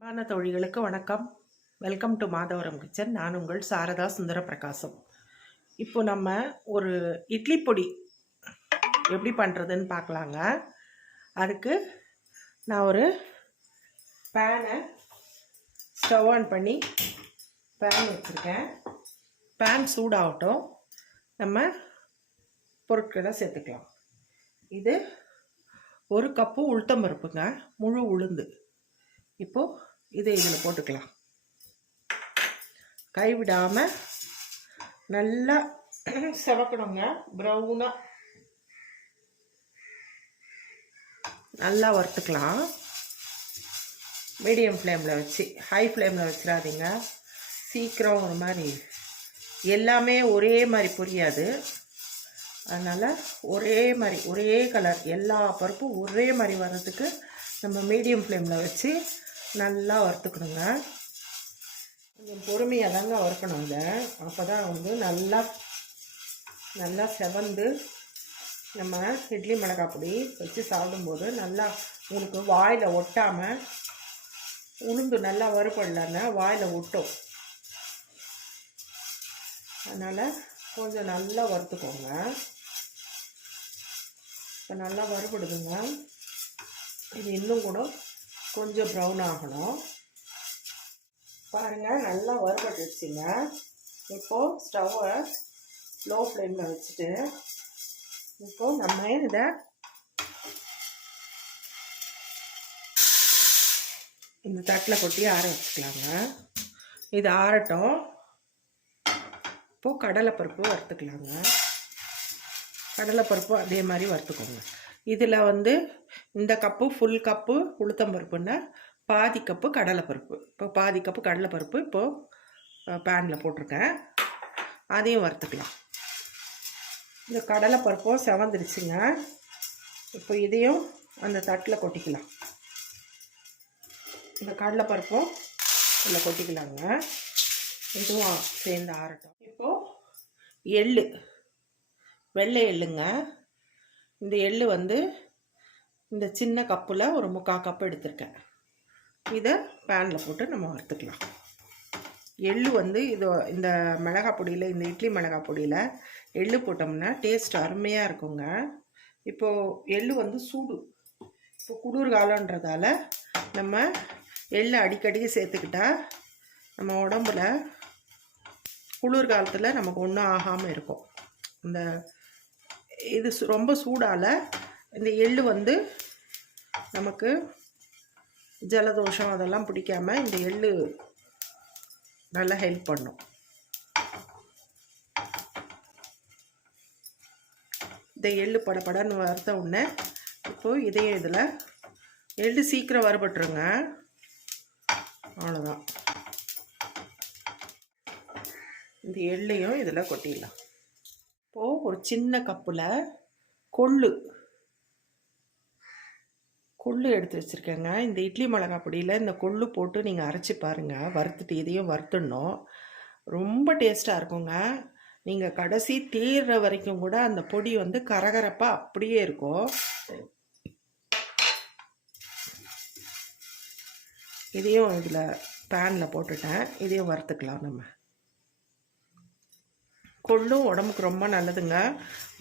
அன்பான தோழிகளுக்கு வணக்கம். Welcome to Madhavaram kitchen. நான் உங்கள் சாரதா சுந்தர பிரகாசம். இப்போ நம்ம ஒரு இட்லி பொடி எப்படி பண்ணுறதுன்னு பார்க்கலாங்க. அதுக்கு நான் ஒரு பேனை ஸ்டவ் ஆன் பண்ணி பேன் வச்சுருக்கேன். பேன் சூடாகட்டும், நம்ம பொருட்களை சேர்த்துக்கலாம். இது ஒரு கப்பு உளுத்தம்பருப்புங்க, முழு உளுந்து. இப்போது இதை இதில் போட்டுக்கலாம். கைவிடாமல் நல்லா செவக்கணுங்க. ப்ரௌனாக நல்லா வறுத்துக்கலாம். மீடியம் ஃப்ளேமில் வச்சு, ஹை ஃப்ளேமில் வச்சிடாதீங்க. சீக்கிரம் ஒரு மாதிரி எல்லாமே ஒரே மாதிரி புரியாது. அதனால் ஒரே கலர் எல்லா பருப்பும் ஒரே மாதிரி வர்றதுக்கு நம்ம மீடியம் ஃப்ளேமில் வச்சு நல்லா வறுத்துக்கணுங்க. கொஞ்சம் பொறுமையாக தாங்க வறுக்கணும். இதை அப்போ தான் வந்து நல்லா செவந்து நம்ம இட்லி மிளகாய் பொடி வச்சு சாப்பிடும்போது நல்லா உங்களுக்கு வாயில் ஒட்டாமல், உளுந்து நல்லா வறுபடலன்னா வாயில் ஒட்டும். அதனால் கொஞ்சம் நல்லா வறுத்துக்கோங்க. இப்போ நல்லா வறுபடுதுங்க. இது இன்னும் கூட கொஞ்சம் ப்ரௌன் ஆகணும். பாருங்கள், நல்லா வறுபட்டுடுச்சுங்க. இப்போது ஸ்டவ்வை லோ ஃப்ளேமில் வச்சுட்டு இப்போது நம்ம இதை இந்த தட்டில் கொட்டி ஆற வச்சுக்கலாங்க. இது ஆறட்டும். இப்போது கடலைப்பருப்பு வறுத்துக்கலாங்க. கடலைப்பருப்பு அதே மாதிரி வறுத்துக்கோங்க. இதில் வந்து இந்த கப்பு ஃபுல் கப்பு உளுத்தம்பருப்புன்னா பாதி கப்பு கடலைப்பருப்பு. இப்போ பாதி கப்பு கடலைப்பருப்பு இப்போது பேனில் போட்டிருக்கேன். அதையும் வறுத்துக்கலாம். இந்த கடலைப்பருப்பும் செவந்துருச்சுங்க. இப்போ இதையும் அந்த தட்டில் கொட்டிக்கலாம். இந்த கடலைப்பருப்பும் இதில் கொட்டிக்கலாங்க. இதுவும் சேர்ந்து ஆறட்டும். இப்போது வெள்ளை எள்ளுங்க. இந்த எள்ளு வந்து இந்த சின்ன கப்பில் ஒரு 3/4 கப் எடுத்திருக்கேன். இதை பேனில் போட்டு நம்ம வறுத்துக்கலாம். எள்ளு வந்து இந்த மிளகாய் பொடியில், இந்த இட்லி மிளகாய் பொடியில் எள்ளு போட்டோம்னா டேஸ்ட் அருமையாக இருக்குங்க. இப்போது எள்ளு வந்து சூடு, இப்போ குளிர் காலன்றதால நம்ம எள்ளு அடிக்கடி சேர்த்துக்கிட்டா நம்ம உடம்புல குளிர் காலத்தில் நமக்கு ஒன்றும் ஆகாமல் இருக்கும். இது ரொம்ப சூடால் இந்த எள்ளு வந்து நமக்கு ஜலதோஷம் அதெல்லாம் பிடிக்காமல் இந்த எள்ளு நல்லா ஹெல்ப் பண்ணும். இந்த எள்ளு படப்படன்னு வறுத்த உடனே இப்போது இதையும் இதில் எள்ளு சீக்கிரம் வறுபட்டுருங்க. அவ்வளோதான். இந்த எள்ளையும் இதில் கொட்டிடலாம். இப்போது ஒரு சின்ன கப்பில் கொள்ளு எடுத்து வச்சுருக்கேங்க. இந்த இட்லி மிளகாய் பொடியில் இந்த கொள்ளு போட்டு நீங்கள் அரைச்சி பாருங்கள். வறுத்துட்டு இதையும் வறுத்துடணும். ரொம்ப டேஸ்ட்டாக இருக்குங்க. நீங்கள் கடைசி தீர்ற வரைக்கும் கூட அந்த பொடி வந்து கரகரப்பாக அப்படியே இருக்கும். இதையும் இதில் பேனில் போட்டுட்டேன். இதையும் வறுத்துக்கலாம். நம்ம கொள்ளும் உடம்புக்கு ரொம்ப நல்லதுங்க.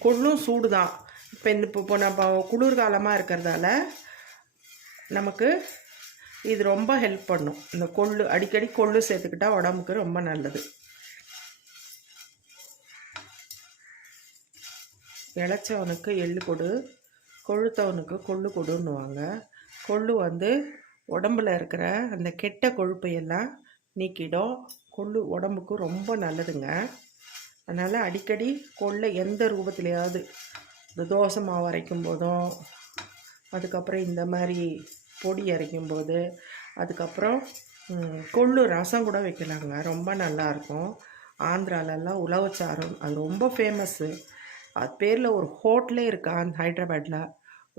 கொள்ளும் சூடு தான். இப்போ நம்ம குளிர்காலமாக இருக்கிறதால நமக்கு இது ரொம்ப ஹெல்ப் பண்ணும். இந்த கொள்ளு அடிக்கடி கொள்ளு சேர்த்துக்கிட்டா உடம்புக்கு ரொம்ப நல்லது. இளைச்சவனுக்கு எள்ளு கொடு, கொழுத்தவனுக்கு கொள்ளு கொடுன்னுவாங்க. கொள்ளு வந்து உடம்புல இருக்கிற அந்த கெட்ட கொழுப்பையெல்லாம் நீக்கிடும். கொள்ளு உடம்புக்கு ரொம்ப நல்லதுங்க. அதனால் அடிக்கடி கொள்ளை எந்த ரூபத்துலையாவது, இந்த தோசை மாவு அரைக்கும் போதும், அதுக்கப்புறம் இந்த மாதிரி பொடி அரைக்கும் போது, அதுக்கப்புறம் கொள்ளு ரசம் கூட வைக்கலாங்க. ரொம்ப நல்லாயிருக்கும். ஆந்திராலெல்லாம் உழவச்சாரம் அது ரொம்ப ஃபேமஸ்ஸு. அது பேரில் ஒரு ஹோட்டலே இருக்குது. ஹைதராபாத்தில்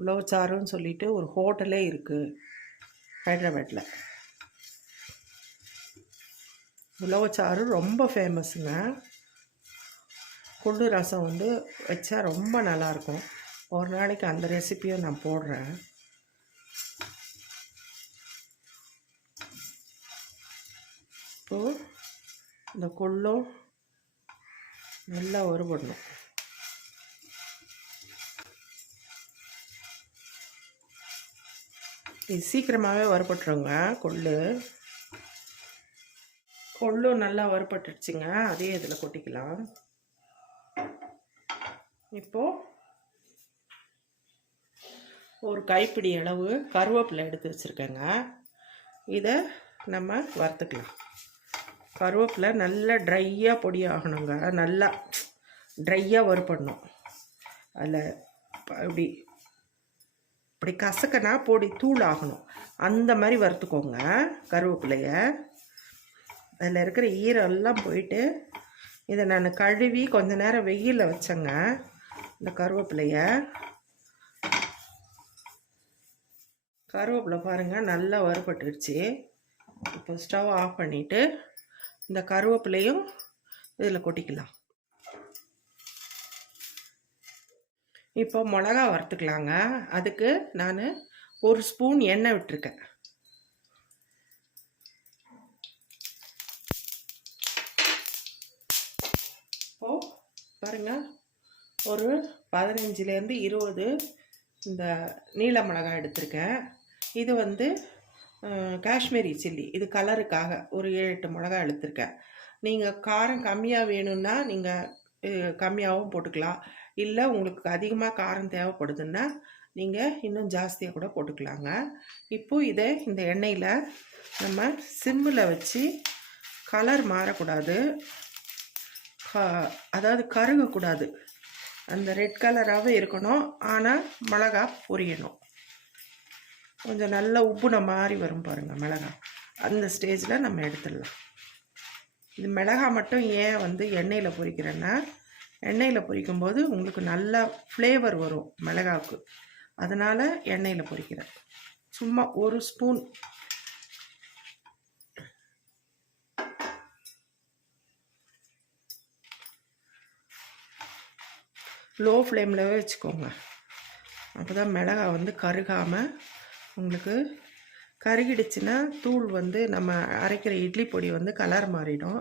உழவச்சாருன்னு சொல்லிட்டு ஒரு ஹோட்டலே இருக்குது ஹைதராபாத்தில். உழவச்சாறு ரொம்ப ஃபேமஸ்ஸுங்க. கொள்ளு ரசம் வந்து வச்சா ரொம்ப நல்லாயிருக்கும். ஒரு நாளைக்கு அந்த ரெசிப்பியை நான் போடுறேன். இப்போது இந்த கொள்ளும் நல்லா வறுபடணும். இது சீக்கிரமாகவே வறுபட்டுருங்க. கொள்ளும் நல்லா வறுபட்டுடுச்சுங்க. அதே இதில் கொட்டிக்கலாம். இப்போது ஒரு கைப்பிடி அளவு கருவேப்பிலை எடுத்து வச்சுருக்கேங்க. இதை நம்ம வறுத்துக்கலாம். கருவேப்பிலை நல்லா ட்ரையாக பொடி ஆகணுங்க. நல்லா ட்ரையாக வறுப்படணும். அதில் இப்படி கசக்கனா பொடி தூள் ஆகணும். அந்த மாதிரி வறுத்துக்கோங்க கருவேப்பிலையை. அதில் இருக்கிற ஈரெல்லாம் போயிட்டு இதை நான் கழுவி கொஞ்ச நேரம் வெயிலில் வச்சேங்க. இந்த கருவேப்பிலையை பாருங்கள் நல்லா வறுபட்டுடுச்சு. இப்போ ஸ்டவ் ஆஃப் பண்ணிவிட்டு இந்த கருவேப்பிலையும் இதில் கொட்டிக்கலாம். இப்போ மிளகா வறுத்துக்கலாங்க. அதுக்கு நான் 1 ஸ்பூன் எண்ணெய் விட்டுருக்கேன். இப்போது பாருங்கள், ஒரு 15லேருந்து 20 இந்த நீல மிளகாய் எடுத்திருக்கேன். இது வந்து காஷ்மீரி சில்லி, இது கலருக்காக ஒரு 7-8 மிளகாய் எடுத்திருக்கேன். நீங்கள் காரம் கம்மியாக வேணும்னா நீங்கள் கம்மியாகவும் போட்டுக்கலாம். இல்லை உங்களுக்கு அதிகமாக காரம் தேவைப்படுதுன்னா நீங்கள் இன்னும் ஜாஸ்தியாக கூட போட்டுக்கலாங்க. இப்போது இதை இந்த எண்ணெயில் நம்ம சிம்மில் வச்சு, கலர் மாறக்கூடாது, அதாவது கருகக்கூடாது, அந்த ரெட் கலராகவே இருக்கணும். ஆனால் மிளகா பொரியணும். கொஞ்சம் நல்லா உப்புன மாதிரி வரும் பாருங்கள் மிளகா. அந்த ஸ்டேஜில் நம்ம எடுத்துடலாம். இது மிளகா மட்டும் ஏன் வந்து எண்ணெயில் பொரிக்கிறேன்னா, எண்ணெயில் பொரிக்கும்போது உங்களுக்கு நல்லா ஃப்ளேவர் வரும் மிளகாவுக்கு. அதனால் எண்ணெயில் பொரிக்கிறேன். சும்மா 1 ஸ்பூன். லோ ஃப்ளேமில் வச்சுக்கோங்க. அப்போ தான் மிளகா வந்து கருகாமல் உங்களுக்கு. கருகிடுச்சுன்னா தூள் வந்து நம்ம அரைக்கிற இட்லி பொடி வந்து கலர் மாறிடும்.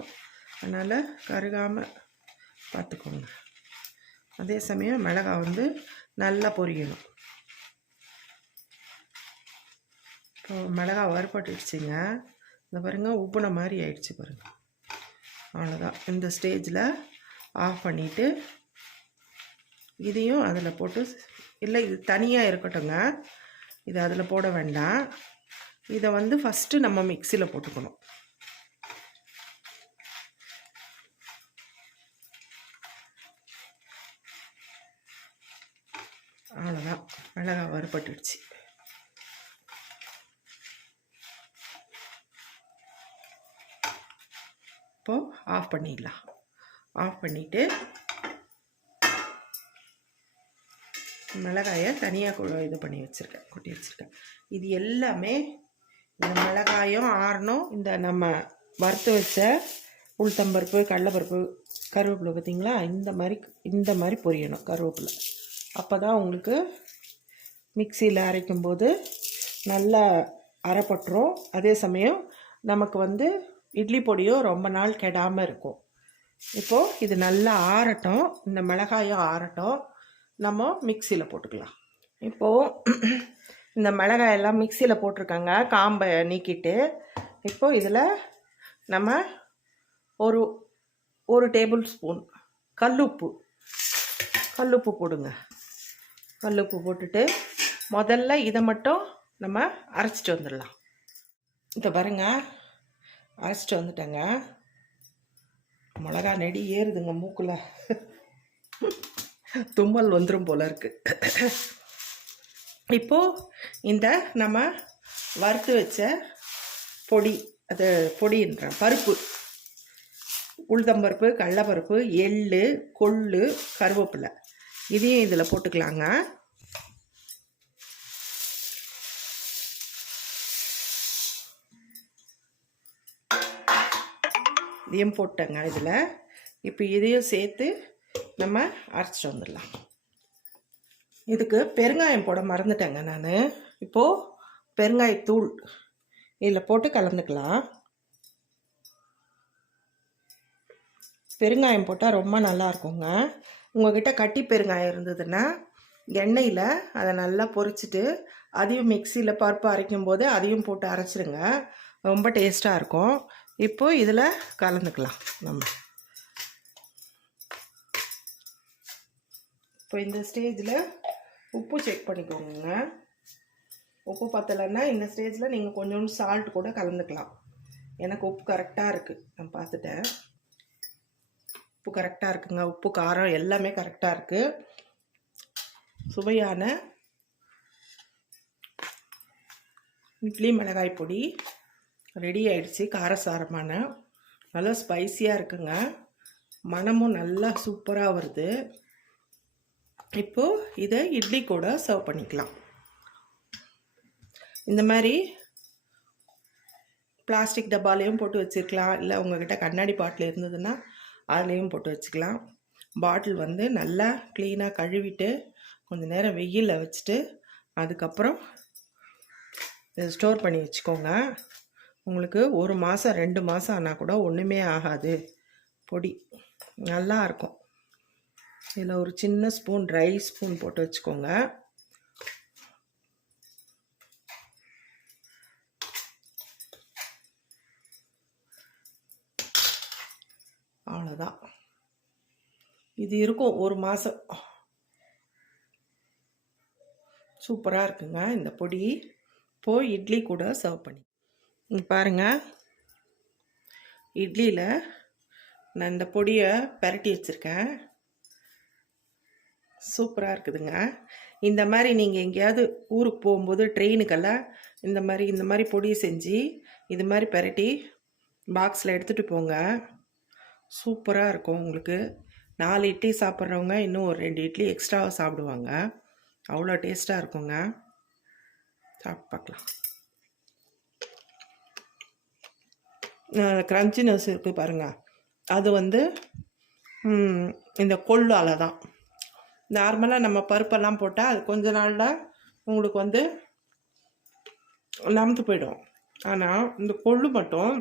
அதனால் கருகாமல் பார்த்துக்கோங்க. அதே சமயம் மிளகா வந்து நல்லா பொரியணும். இப்போ மிளகா வறுபட்டுடுச்சுங்க. இந்த பாருங்கள் உப்புன மாதிரி ஆயிடுச்சு பாருங்கள். அவ்வளோதான். இந்த ஸ்டேஜில் ஆஃப் பண்ணிவிட்டு இதையும் அதில் போட்டு, இல்லை இது தனியாக இருக்கட்டுங்க, இது அதில் போட வேண்டாம். இதை வந்து ஃபஸ்ட்டு நம்ம மிக்சியில் போட்டுக்கணும். அவ்வளோதான், மிளகாய் வறுபட்டுடுச்சு. இப்போது ஆஃப் பண்ணிடலாம். ஆஃப் பண்ணிவிட்டு மிளகாயை தனியாக இது பண்ணி வச்சுருக்கேன், கொட்டி வச்சுருக்கேன். இது எல்லாமே இந்த மிளகாயும் ஆறணும். இந்த நம்ம வறுத்து வச்ச உளுத்தம்பருப்பு, கடலைப்பருப்பு, கருவேப்பிலை பார்த்திங்களா, இந்த மாதிரி பொரியணும் கருவேப்பிலை. அப்போ தான் உங்களுக்கு மிக்சியில் அரைக்கும்போது நல்லா அரைப்பட்டுரும். அதே சமயம் நமக்கு வந்து இட்லி பொடியும் ரொம்ப நாள் கெடாமல் இருக்கும். இப்போது இது நல்லா ஆறட்டும், இந்த மிளகாயும் ஆறட்டும், நம்ம மிக்சியில் போட்டுக்கலாம். இப்போது இந்த மிளகாயெல்லாம் மிக்சியில் போட்டிருக்காங்க, காம்பை நீக்கிட்டு. இப்போது இதில் நம்ம ஒரு டேபிள் ஸ்பூன் கல்லுப்பு போடுங்க. கல்லுப்பு போட்டுட்டு முதல்ல இதை மட்டும் நம்ம அரைச்சிட்டு வந்துடலாம். இதை பாருங்க, அரைச்சிட்டு வந்துட்டேங்க. மிளகா நெடி ஏறுதுங்க மூக்கில், தும்மல் வந்துடும் போல இருக்கு. இப்போது இந்த நம்ம வறுத்து வச்ச பொடி, அது பொடின்றேன், பருப்பு, உளுத்தம்பருப்பு, கடலைப்பருப்பு, எள்ளு, கொள்ளு, கருவேப்பிலை, இதையும் இதில் போட்டுக்கலாங்க. இதையும் போட்டேங்க இதில். இப்போ இதையும் சேர்த்து நம்ம அரைச்சிட்டு வந்துடலாம். இதுக்கு பெருங்காயம் போட மறந்துட்டேங்க நான். இப்போது பெருங்காயத்தூள் இதில் போட்டு கலந்துக்கலாம். பெருங்காயம் போட்டால் ரொம்ப நல்லா இருக்குங்க. உங்கள்கிட்ட கட்டி பெருங்காயம் இருந்ததுன்னா எண்ணெயில் அதை நல்லா பொரிச்சிட்டு அதையும் மிக்சியில் பருப்பு அரைக்கும் போது அதையும் போட்டு அரைச்சிருங்க. ரொம்ப டேஸ்ட்டாக இருக்கும். இப்போது இதில் கலந்துக்கலாம் நம்ம. இப்போ இந்த ஸ்டேஜில் உப்பு செக் பண்ணிக்கோங்க. உப்பு பத்தலைன்னா இந்த ஸ்டேஜில் நீங்கள் கொஞ்சோண்டு சால்ட் கூட கலந்துக்கலாம். எனக்கு உப்பு கரெக்டாக இருக்குது, நான் பார்த்துட்டேன். உப்பு கரெக்டாக இருக்குங்க. உப்பு காரம் எல்லாமே கரெக்டாக இருக்குது. சுவையான இட்லி மிளகாய் பொடி ரெடி ஆயிடுச்சு. காரசாரமான நல்லா ஸ்பைஸியாக இருக்குங்க. மணமும் நல்லா சூப்பராக வருது. இப்போது இதை இட்லி கூட சர்வ் பண்ணிக்கலாம். இந்த மாதிரி பிளாஸ்டிக் டப்பாலையும் போட்டு வச்சுருக்கலாம், இல்லை உங்கள்கிட்ட கண்ணாடி பாட்டில் இருந்ததுன்னா அதுலேயும் போட்டு வச்சுக்கலாம். பாட்டில் வந்து நல்லா க்ளீனாக கழுவிட்டு கொஞ்சம் நேரம் வெயிலில் வச்சுட்டு அதுக்கப்புறம் இதை ஸ்டோர் பண்ணி வச்சுக்கோங்க. உங்களுக்கு 1 மாதம் 2 மாதம் ஆனால் கூட ஒன்றுமே ஆகாது. பொடி நல்லா இருக்கும். இதில் ஒரு சின்ன ஸ்பூன் ட்ரை ஸ்பூன் போட்டு வச்சுக்கோங்க. அவ்வளோதான். இது இருக்கும் 1 மாதம். சூப்பராக இருக்குங்க இந்த பொடி. இப்போது இட்லி கூட சர்வ் பண்ணி பாருங்கள். இட்லியில் நான் இந்த பொடியை பரட்டி வச்சுருக்கேன். சூப்பராக இருக்குதுங்க. இந்த மாதிரி நீங்கள் எங்கேயாவது ஊருக்கு போகும்போது ட்ரெயினுக்கெல்லாம் இந்த மாதிரி பொடியை செஞ்சு இது மாதிரி பரட்டி பாக்ஸில் எடுத்துகிட்டு போங்க. சூப்பராக இருக்கும். உங்களுக்கு 4 இட்லி சாப்பிட்றவங்க இன்னும் ஒரு 2 இட்லி எக்ஸ்ட்ராவாக சாப்பிடுவாங்க. அவ்வளோ டேஸ்ட்டாக இருக்குங்க. சாப்பிட்டு பார்க்கலாம். க்ரன்ச்சினஸ் இருக்குது பாருங்கள். அது வந்து இந்த கொள்ளால் தான். நார்மலாக நம்ம பருப்பெல்லாம் போட்டால் அது கொஞ்ச நாளில் உங்களுக்கு வந்து நமுத்து போயிடும். ஆனால் இந்த கொள்ளு மட்டும்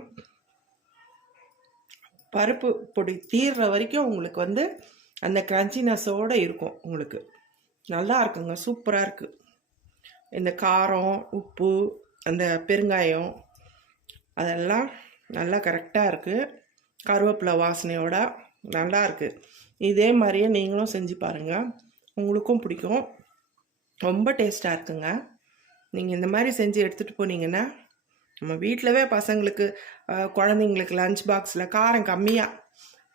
பருப்பு பொடி தீர்ற வரைக்கும் உங்களுக்கு வந்து அந்த க்ரன்ச்சினஸோடு இருக்கும். உங்களுக்கு நல்லா இருக்குங்க. சூப்பராக இருக்குது. இந்த காரம், உப்பு, அந்த பெருங்காயம் அதெல்லாம் நல்லா கரெக்டாக இருக்குது. கருவேப்பிலை வாசனையோட நல்லா இருக்குது. இதே மாதிரியே நீங்களும் செஞ்சு பாருங்கள், உங்களுக்கும் பிடிக்கும். ரொம்ப டேஸ்ட்டாக இருக்குங்க. நீங்கள் இந்த மாதிரி செஞ்சு எடுத்துகிட்டு போனீங்கன்னா நம்ம வீட்டிலவே பசங்களுக்கு குழந்தைங்களுக்கு லஞ்ச் பாக்ஸில் காரம் கம்மியாக,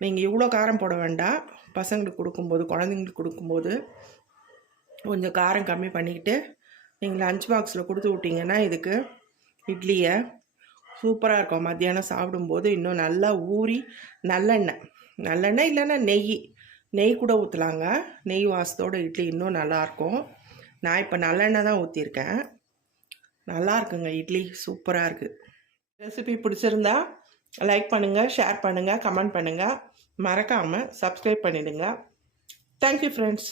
நீங்கள் இவ்வளோ காரம் போட வேண்டாம். பசங்களுக்கு கொடுக்கும்போது, குழந்தைங்களுக்கு கொடுக்கும்போது கொஞ்சம் காரம் கம்மி பண்ணிக்கிட்டு நீங்கள் லஞ்ச் பாக்ஸில் கொடுத்து விட்டிங்கன்னா இதுக்கு இட்லியை சூப்பராக இருக்கும். மத்தியானம் சாப்பிடும்போது இன்னும் நல்லா ஊறி நல்லெண்ணெய் இல்லைன்னா நெய் கூட ஊற்றலாங்க. நெய் வாசத்தோடு இட்லி இன்னும் நல்லாயிருக்கும். நான் இப்போ நல்லெண்ணெய் தான் ஊற்றிருக்கேன். நல்லா இருக்குங்க இட்லி. சூப்பராக இருக்குது. ரெசிபி பிடிச்சிருந்தா லைக் பண்ணுங்கள், ஷேர் பண்ணுங்கள், கமெண்ட் பண்ணுங்கள். மறக்காமல் சப்ஸ்கிரைப் பண்ணிவிடுங்க. Thank you friends.